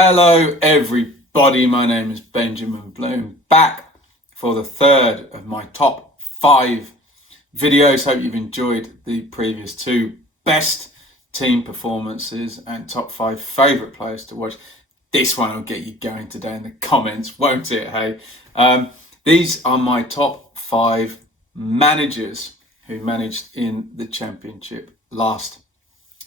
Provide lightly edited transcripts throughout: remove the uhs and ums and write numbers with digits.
Hello everybody, my name is Benjamin Bloom, back for the third of my top 5 videos. Hope you've enjoyed the previous 2 best team performances and top 5 favourite players to watch. This one will get you going today in the comments, won't it, hey? These are my top 5 managers who managed in the Championship last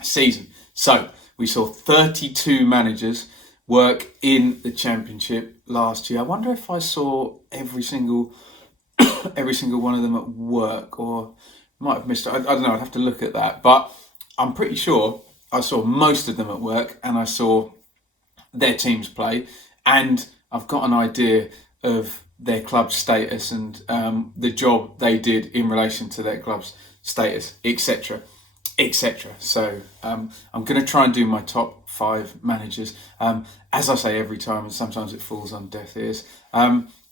season. So we saw 32 managers work in the Championship last year. I wonder if I saw every single one of them at work, or might have missed it. I don't know, I'd have to look at that, but I'm pretty sure I saw most of them at work and I saw their teams play, and I've got an idea of their club status and the job they did in relation to their club's status, etc. So I'm going to try and do my top 5 managers. As I say every time, and sometimes it falls on deaf ears.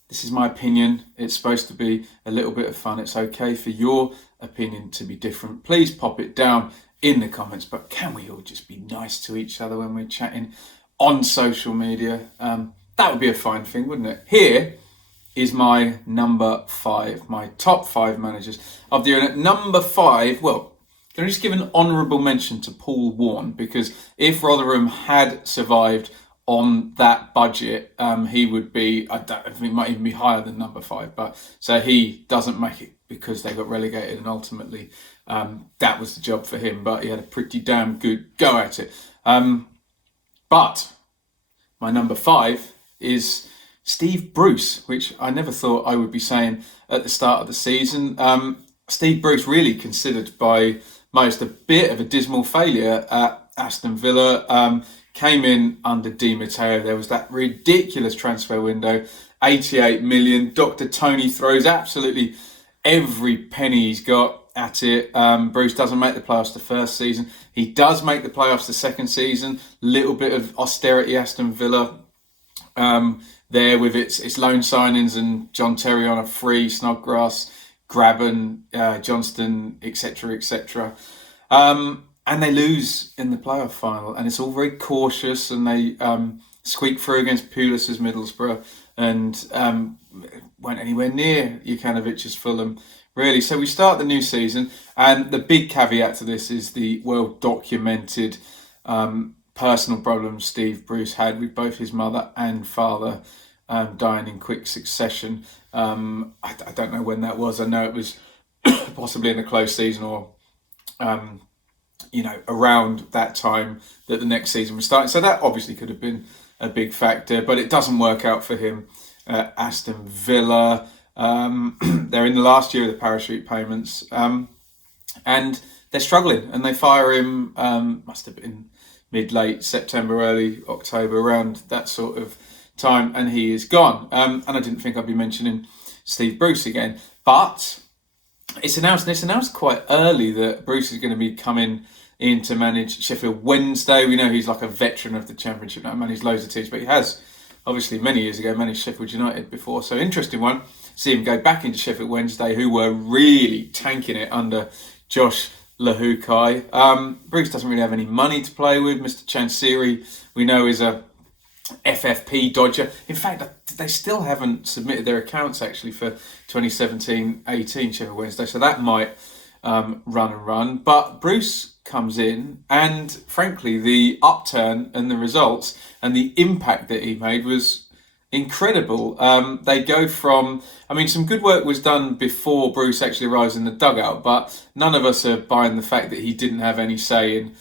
This is my opinion. It's supposed to be a little bit of fun. It's okay for your opinion to be different. Please pop it down in the comments. But can we all just be nice to each other when we're chatting on social media? That would be a fine thing, wouldn't it? Here is my number 5, my top 5 managers of the year. And at number 5, well, can I just give an honourable mention to Paul Warne, because if Rotherham had survived on that budget, he would be, I think he might even be higher than number 5, but so he doesn't make it because they got relegated, and ultimately that was the job for him, but he had a pretty damn good go at it. But my number 5 is Steve Bruce, which I never thought I would be saying at the start of the season. Steve Bruce, really considered by most a bit of a dismal failure at Aston Villa. Came in under Di Matteo. There was that ridiculous transfer window, 88 million. Dr. Tony throws absolutely every penny he's got at it. Bruce doesn't make the playoffs the first season. He does make the playoffs the second season. Little bit of austerity Aston Villa there with its loan signings and John Terry on a free, Snodgrass, Graben, Johnston, etc. And they lose in the playoff final, and it's all very cautious, and they squeak through against Pulis's Middlesbrough, and weren't anywhere near Jukanovic's Fulham, really. So we start the new season, and the big caveat to this is the well-documented personal problems Steve Bruce had with both his mother and father dying in quick succession. I don't know when that was. I know it was possibly in a close season, or around that time that the next season was starting. So that obviously could have been a big factor, but it doesn't work out for him. Aston Villa, they're in the last year of the parachute payments, and they're struggling, and they fire him, must have been mid-late September, early October, around that sort of time, and he is gone. And I didn't think I'd be mentioning Steve Bruce again, but it's announced quite early that Bruce is going to be coming in to manage Sheffield Wednesday. We know he's like a veteran of the Championship now, managed loads of teams, but he has obviously many years ago managed Sheffield United before. So interesting one, see him go back into Sheffield Wednesday, who were really tanking it under Josh Lahukai. Bruce doesn't really have any money to play with. Mr. Chansiri, we know, is a FFP dodger. In fact, they still haven't submitted their accounts actually for 2017-18 Sheffield Wednesday, so that might run. But Bruce comes in, and frankly, the upturn and the results and the impact that he made was incredible. They go from, some good work was done before Bruce actually arrives in the dugout, but none of us are buying the fact that he didn't have any say in,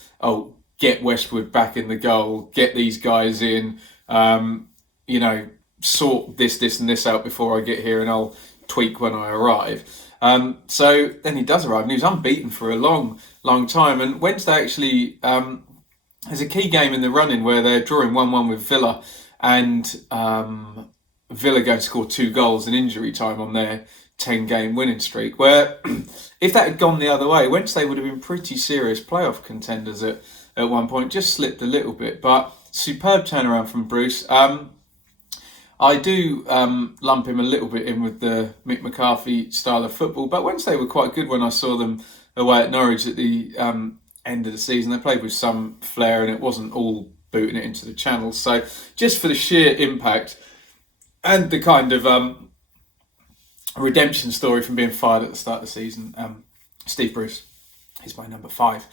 get Westwood back in the goal, get these guys in, sort this and this out before I get here, and I'll tweak when I arrive. So then he does arrive, and he was unbeaten for a long time. And Wednesday actually has a key game in the run-in where they're drawing 1-1 with Villa, and Villa go to score 2 goals in injury time on their 10-game winning streak, where if that had gone the other way, Wednesday would have been pretty serious playoff contenders at one point. Just slipped a little bit, but superb turnaround from Bruce. I do lump him a little bit in with the Mick McCarthy style of football, but Wednesday were quite good when I saw them away at Norwich at the end of the season. They played with some flair, and it wasn't all booting it into the channel. So just for the sheer impact and the kind of redemption story from being fired at the start of the season, Steve Bruce is my number 5.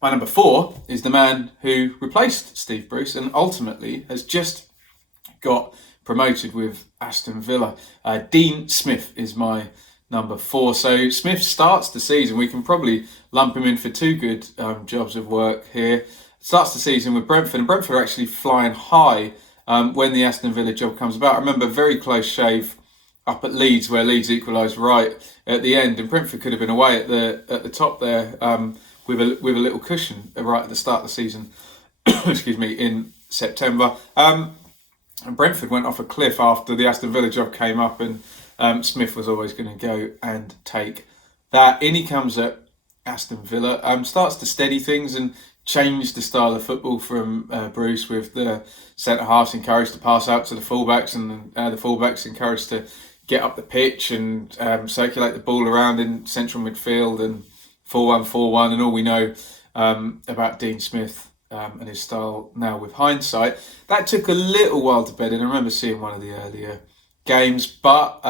My number 4 is the man who replaced Steve Bruce and ultimately has just got promoted with Aston Villa. Dean Smith is my number 4. So Smith starts the season. We can probably lump him in for 2 good jobs of work here. Starts the season with Brentford, and Brentford are actually flying high when the Aston Villa job comes about. I remember a very close shave up at Leeds, where Leeds equalised right at the end, and Brentford could have been away at the top there with a little cushion right at the start of the season. Excuse me, in September. And Brentford went off a cliff after the Aston Villa job came up, and Smith was always going to go and take that. In he comes at Aston Villa, starts to steady things and change the style of football from Bruce, with the centre halves encouraged to pass out to the fullbacks, and the fullbacks encouraged to get up the pitch and circulate the ball around in central midfield, and 4-1-4-1, and all we know about Dean Smith and his style now with hindsight. That took a little while to bed in. I remember seeing one of the earlier games, but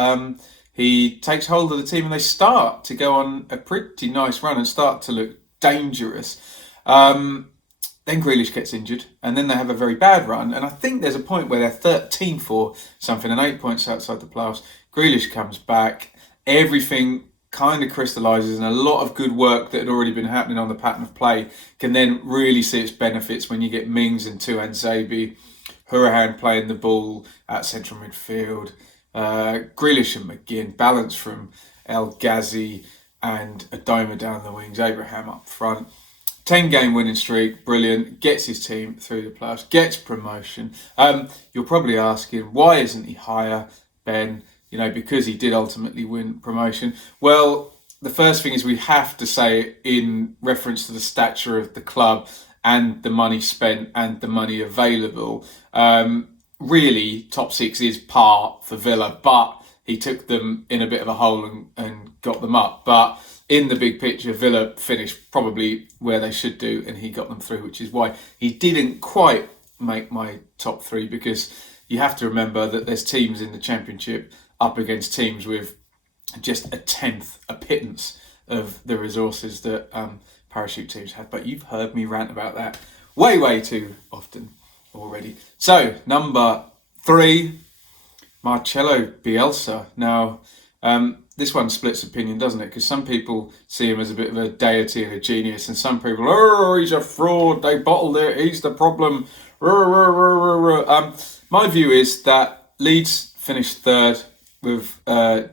he takes hold of the team and they start to go on a pretty nice run and start to look dangerous. Then Grealish gets injured, and then they have a very bad run, and I think there's a point where they're 13th or something and 8 points outside the playoffs. Grealish comes back, everything kind of crystallises, and a lot of good work that had already been happening on the pattern of play can then really see its benefits when you get Mings and Tuanzebe, Hourihane playing the ball at central midfield, Grealish and McGinn, balance from El Ghazi and Adoma down the wings, Abraham up front. 10-game winning streak, brilliant, gets his team through the playoffs, gets promotion. You're probably asking, why isn't he higher, Ben? Because he did ultimately win promotion. Well, the first thing is we have to say, in reference to the stature of the club and the money spent and the money available, really top 6 is par for Villa, but he took them in a bit of a hole and got them up. But in the big picture, Villa finished probably where they should do, and he got them through, which is why he didn't quite make my top 3, because you have to remember that there's teams in the Championship up against teams with just a tenth, a pittance of the resources that parachute teams have. But you've heard me rant about that way too often already. So, number 3, Marcelo Bielsa. Now, this one splits opinion, doesn't it? Because some people see him as a bit of a deity and a genius, and some people, he's a fraud, they bottled it, he's the problem. My view is that Leeds finished 3rd with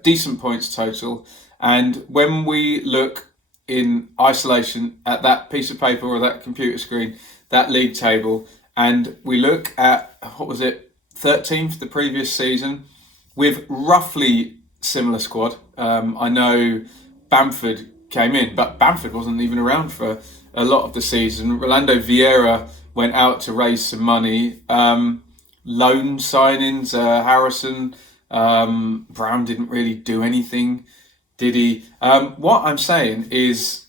decent points total, and when we look in isolation at that piece of paper or that computer screen, that league table, and we look at, 13th the previous season, with roughly similar squad. I know Bamford came in, but Bamford wasn't even around for a lot of the season. Rolando Vieira went out to raise some money. Loan signings, Harrison, Brown didn't really do anything, did he? What I'm saying is,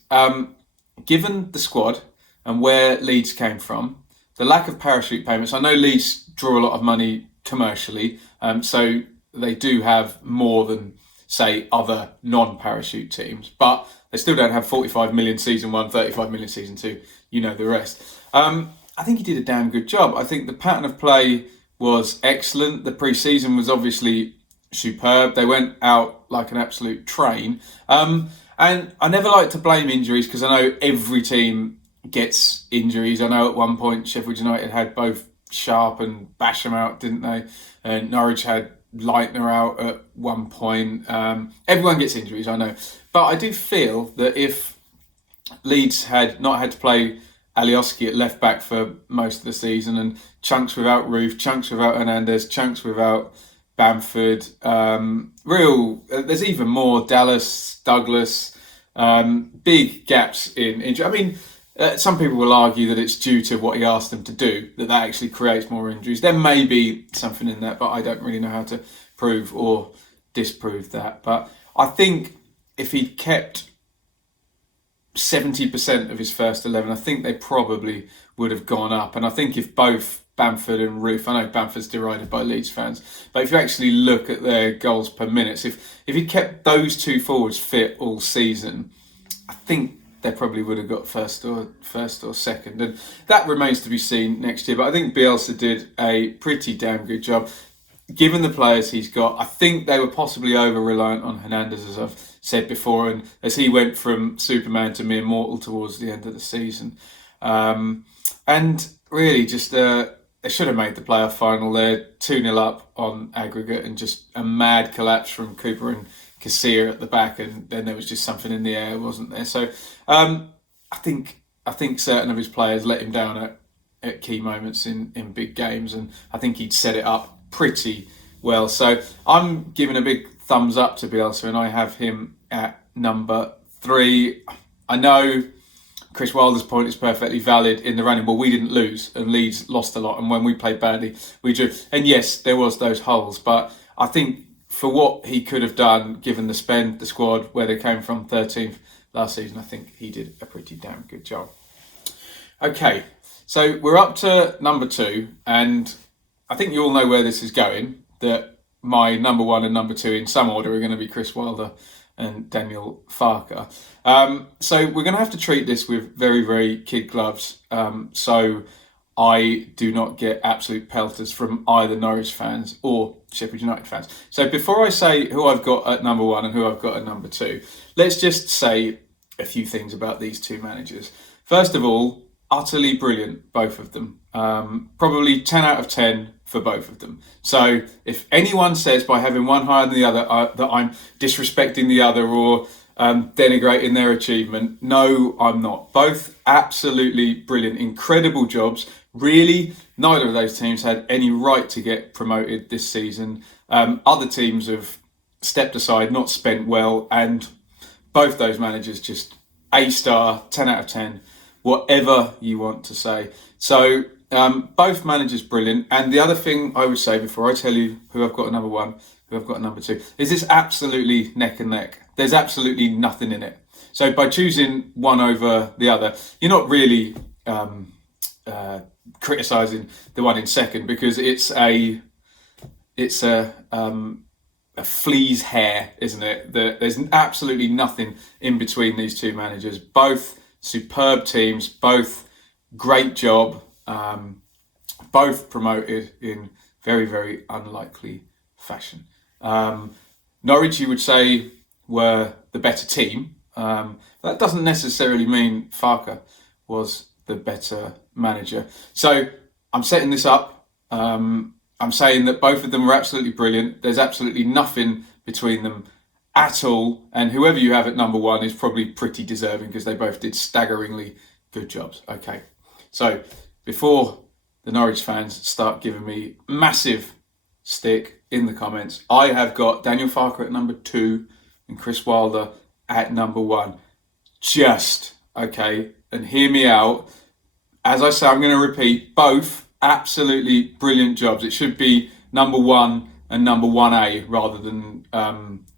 given the squad and where Leeds came from, the lack of parachute payments, I know Leeds draw a lot of money commercially, so they do have more than, say, other non-parachute teams, but they still don't have 45 million season 1, 35 million season 2, you know the rest. I think he did a damn good job. I think the pattern of play was excellent. The pre-season was obviously superb. They went out like an absolute train. And I never like to blame injuries, because I know every team gets injuries. I know at one point Sheffield United had both Sharp and Basham out, didn't they? And Norwich had Leitner out at one point. Everyone gets injuries, I know. But I do feel that if Leeds had not had to play Alioski at left back for most of the season, and chunks without Roof, chunks without Hernandez, chunks without Bamford, there's even more Dallas, Douglas, big gaps in injury. I mean, some people will argue that it's due to what he asked them to do, that actually creates more injuries. There may be something in that, but I don't really know how to prove or disprove that. But I think if he'd kept 70% of his first 11, I think they probably would have gone up. And I think if both Bamford and Roofe, I know Bamford's derided by Leeds fans, but if you actually look at their goals per minute, if he kept those two forwards fit all season, I think they probably would have got first or second, and that remains to be seen next year. But I think Bielsa did a pretty damn good job, given the players he's got. I think they were possibly over reliant on Hernandez, as I've said before, and as he went from Superman to mere mortal towards the end of the season, and really just they should have made the playoff final. They're 2-0 up on aggregate, and just a mad collapse from Cooper and Casilla at the back, and then there was just something in the air, wasn't there? So I think certain of his players let him down at key moments in big games, and I think he'd set it up pretty well. So I'm giving a big thumbs up to Bielsa, and I have him at number 3. I know Chris Wilder's point is perfectly valid in the running. Well, we didn't lose, and Leeds lost a lot, and when we played badly, we drew. And yes, there was those holes, but I think for what he could have done, given the spend, the squad, where they came from, 13th last season, I think he did a pretty damn good job. Okay, so we're up to number 2, and I think you all know where this is going, that my number 1 and number 2 in some order are going to be Chris Wilder and Daniel Farke. So we're going to have to treat this with very, very kid gloves. So I do not get absolute pelters from either Norwich fans or Sheffield United fans. So before I say who I've got at number 1 and who I've got at number 2, let's just say a few things about these two managers. First of all, utterly brilliant, both of them. Probably 10 out of 10 for both of them. So if anyone says by having one higher than the other that I'm disrespecting the other or denigrating their achievement, no, I'm not. Both absolutely brilliant, incredible jobs. Really, neither of those teams had any right to get promoted this season. Other teams have stepped aside, not spent well, and both those managers just A-star, 10 out of 10, whatever you want to say. So both managers brilliant. And the other thing I would say before I tell you who I've got at number 1, who I've got at number 2, is it's absolutely neck and neck. There's absolutely nothing in it. So by choosing one over the other, you're not really criticising the one in second, because it's a flea's hair, isn't it? There's absolutely nothing in between these two managers. Both superb teams, both great job, both promoted in very, very unlikely fashion. Norwich, you would say, were the better team. That doesn't necessarily mean Farke was the better manager. So I'm setting this up. I'm saying that both of them were absolutely brilliant. There's absolutely nothing between them at all. And whoever you have at number 1 is probably pretty deserving, because they both did staggeringly good jobs. Okay, so before the Norwich fans start giving me massive stick in the comments, I have got Daniel Farke at number 2 and Chris Wilder at number 1. Just, okay, and hear me out. As I say, I'm going to repeat, both absolutely brilliant jobs. It should be number 1 and number 1A rather than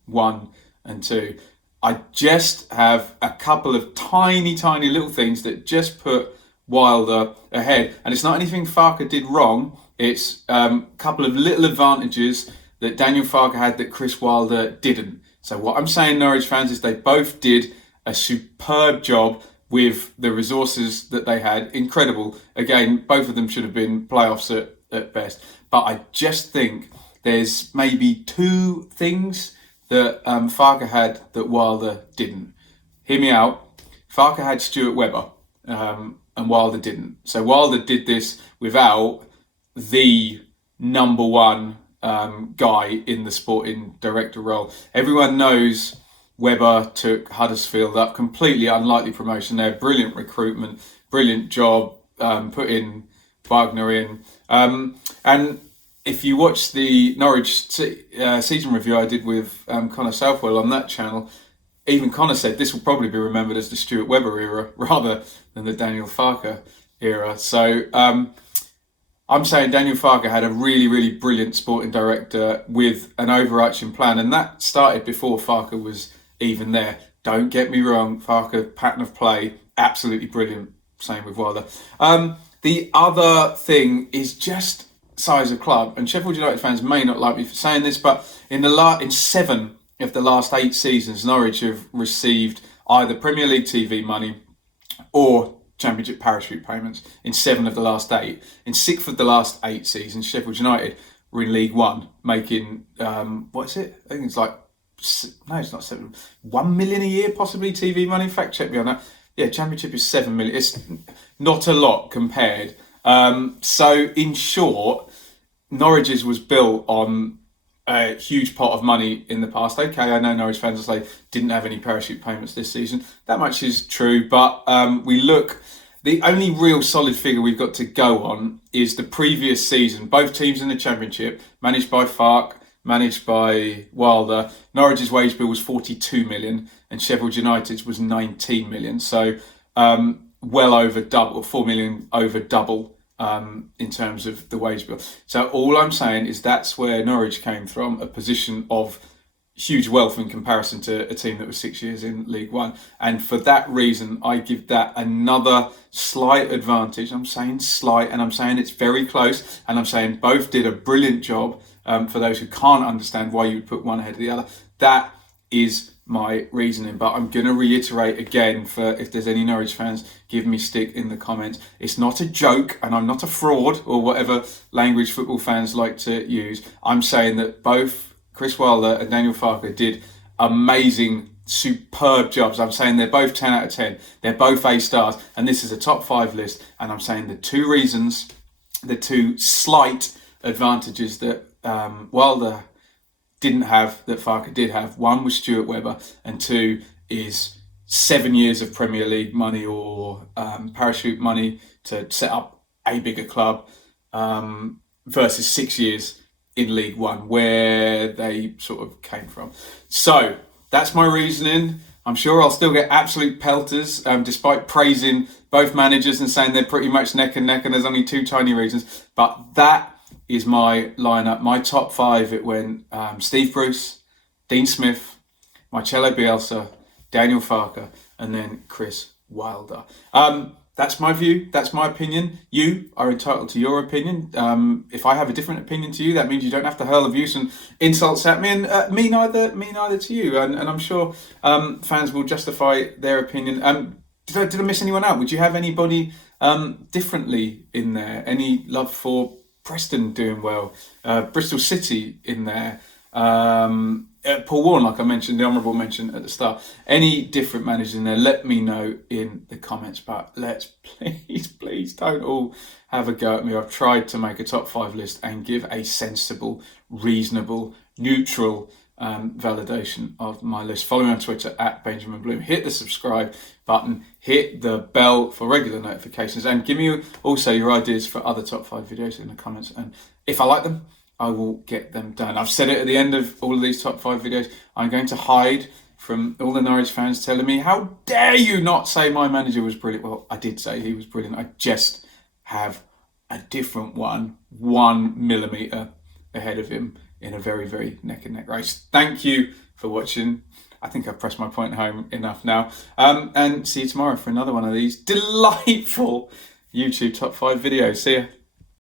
1 and 2. I just have a couple of tiny little things that just put Wilder ahead. And it's not anything Farke did wrong. It's a couple of little advantages that Daniel Farke had that Chris Wilder didn't. So what I'm saying, Norwich fans, is they both did a superb job with the resources that they had. Incredible. Again, both of them should have been playoffs at best. But I just think there's maybe 2 things that Farke had that Wilder didn't. Hear me out. Farke had Stuart Webber, and Wilder didn't. So Wilder did this without the number 1 guy in the sporting director role. Everyone knows Webber took Huddersfield up, completely unlikely promotion there, brilliant recruitment, brilliant job, putting Wagner in. And if you watch the Norwich season review I did with Connor Southwell on that channel, even Connor said this will probably be remembered as the Stuart Webber era rather than the Daniel Farke era. So I'm saying Daniel Farke had a really brilliant sporting director with an overarching plan, and that started before Farke was even there. Don't get me wrong, Farke, pattern of play, absolutely brilliant. Same with Wilder. The other thing is just size of club, and Sheffield United fans may not like me for saying this, but in 7 of the last 8 seasons, Norwich have received either Premier League TV money or Championship parachute payments in 7 of the last 8. In 6 of the last 8 seasons, Sheffield United were in League One, making what is it? I think it's like, no, it's not 7, 1 million a year possibly TV money. Fact check me on that. Yeah, Championship is 7 million. It's not a lot compared. So in short, Norwich's was built on a huge pot of money in the past. Okay, I know Norwich fans will say didn't have any parachute payments this season. That much is true, but the only real solid figure we've got to go on is the previous season. Both teams in the Championship, managed by Farke, managed by Wilder. Norwich's wage bill was 42 million and Sheffield United's was 19 million. So well over double, 4 million over double in terms of the wage bill. So all I'm saying is that's where Norwich came from, a position of huge wealth in comparison to a team that was 6 years in League One. And for that reason, I give that another slight advantage. I'm saying slight, and I'm saying it's very close, and I'm saying both did a brilliant job. For those who can't understand why you would put one ahead of the other, that is my reasoning. But I'm going to reiterate again, for if there's any Norwich fans, give me stick in the comments. It's not a joke, and I'm not a fraud, or whatever language football fans like to use. I'm saying that both Chris Wilder and Daniel Farke did amazing, superb jobs. I'm saying they're both 10 out of 10. They're both A stars, and this is a top 5 list. And I'm saying the 2 reasons, the 2 slight advantages that Wilder didn't have that Farke did have. 1 was Stuart Webber, and 2 is 7 years of Premier League money or parachute money to set up a bigger club versus 6 years in League One, where they sort of came from. So that's my reasoning. I'm sure I'll still get absolute pelters, despite praising both managers and saying they're pretty much neck and neck and there's only 2 tiny reasons. But that is my lineup. My top 5, it went Steve Bruce, Dean Smith, Marcelo Bielsa, Daniel Farke, and then Chris Wilder. That's my view. That's my opinion. You are entitled to your opinion. If I have a different opinion to you, that means you don't have to hurl abuse and insults at me, and me neither to you. And I'm sure fans will justify their opinion. Did I miss anyone out? Would you have anybody differently in there? Any love for Preston doing well? Bristol City in there? Paul Warren, like I mentioned, the honourable mention at the start. Any different managers in there, let me know in the comments. But let's please don't all have a go at me. I've tried to make a top 5 list and give a sensible, reasonable, neutral validation of my list. Follow me on Twitter at Benjamin Bloom. Hit the subscribe button, hit the bell for regular notifications, and give me also your ideas for other top 5 videos in the comments. And if I like them, I will get them done. I've said it at the end of all of these top 5 videos. I'm going to hide from all the Norwich fans telling me, how dare you not say my manager was brilliant? Well, I did say he was brilliant. I just have a different 1 millimetre ahead of him in a very, very neck and neck race. Thank you for watching. I think I've pressed my point home enough now. And see you tomorrow for another one of these delightful YouTube top 5 videos. See ya.